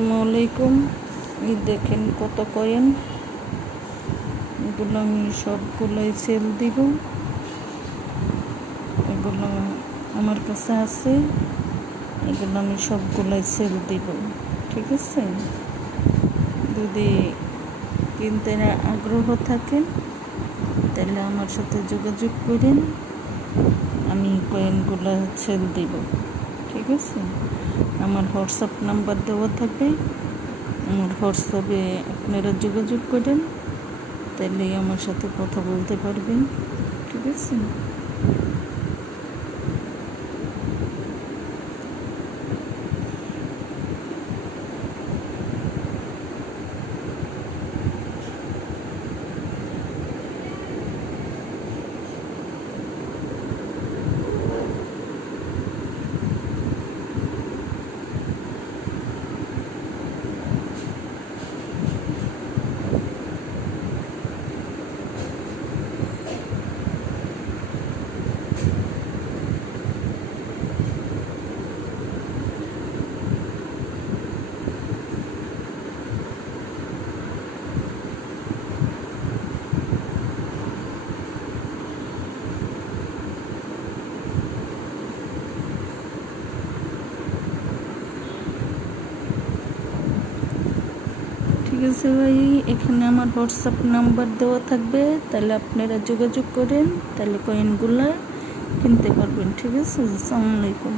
আসসালামু আলাইকুম। এই দেখেন কত কয়েন, এগুলো আমি সবগুলোই সেল দিব। এগুলো আমার কাছে আছে, এগুলো আমি সবগুলোই সেল দিব। ঠিক আছে, যদি কিনতে আগ্রহ থাকেন তাহলে আমার সাথে যোগাযোগ করেন, আমি কয়েনগুলো সেল দিব। ঠিক আছে, আমার হোয়াটসঅ্যাপ নাম্বার দেওয়া থাকবে, আমার হোয়াটসঅ্যাপে আপনারা যোগাযোগ করেন, তাহলে আমার সাথে কথা বলতে পারবেন। ঠিক আছে, ঠিক আছে ভাই, এখানে আমার হোয়াটসঅ্যাপ নাম্বার দেওয়া থাকবে, তাহলে আপনারা যোগাযোগ করেন, তাহলে কয়েনগুলো কিনতে পারবেন। ঠিক আছে, আসসালামু আলাইকুম।